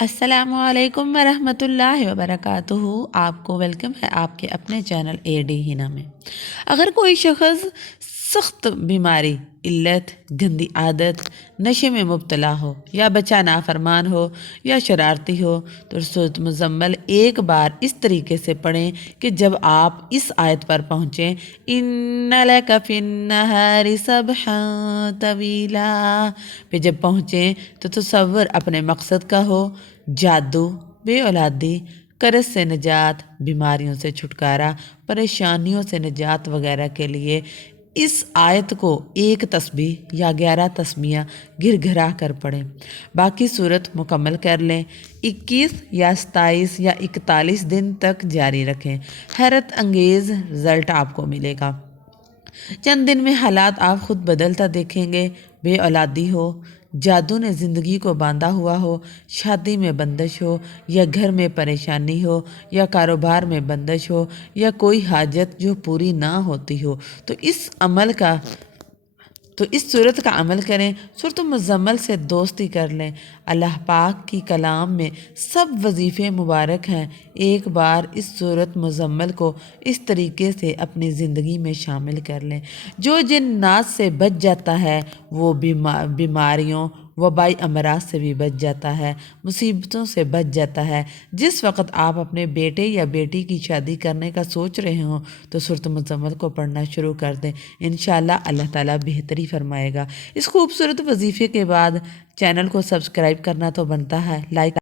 السلام علیکم ورحمۃ اللہ وبرکاتہ۔ آپ کو ویلکم ہے آپ کے اپنے چینل اے ڈی ہنا میں۔ اگر کوئی شخص سخت بیماری، علت، گندی عادت، نشے میں مبتلا ہو، یا بچہ نافرمان ہو یا شرارتی ہو تو سورۃ مزمل ایک بار اس طریقے سے پڑھیں کہ جب آپ اس آیت پر پہنچیں، ان لک فی النہار سبحا طویلا پہ جب پہنچیں تو تصور اپنے مقصد کا ہو: جادو، بے اولادی، قرض سے نجات، بیماریوں سے چھٹکارا، پریشانیوں سے نجات وغیرہ کے لیے اس آیت کو ایک تسبیح یا 11 تسمیہ گھر گھرا کر پڑھیں۔ باقی صورت مکمل کر لیں۔ 21 یا 27 یا 41 دن تک جاری رکھیں۔ حیرت انگیز رزلٹ آپ کو ملے گا۔ چند دن میں حالات آپ خود بدلتا دیکھیں گے۔ بے اولادی ہو، جادو نے زندگی کو باندھا ہوا ہو، شادی میں بندش ہو، یا گھر میں پریشانی ہو، یا کاروبار میں بندش ہو، یا کوئی حاجت جو پوری نہ ہوتی ہو، تو اس صورت کا عمل کریں۔ سورۃ مزمل سے دوستی کر لیں۔ اللہ پاک کی کلام میں سب وظیفے مبارک ہیں۔ ایک بار اس سورۃ مزمل کو اس طریقے سے اپنی زندگی میں شامل کر لیں۔ جو جنات سے بچ جاتا ہے وہ بیماریوں، وبائی امراض سے بھی بچ جاتا ہے، مصیبتوں سے بچ جاتا ہے۔ جس وقت آپ اپنے بیٹے یا بیٹی کی شادی کرنے کا سوچ رہے ہوں تو سورۃ مزمل کو پڑھنا شروع کر دیں۔ انشاءاللہ اللہ تعالیٰ بہتری فرمائے گا۔ اس خوبصورت وظیفے کے بعد چینل کو سبسکرائب کرنا تو بنتا ہے، لائک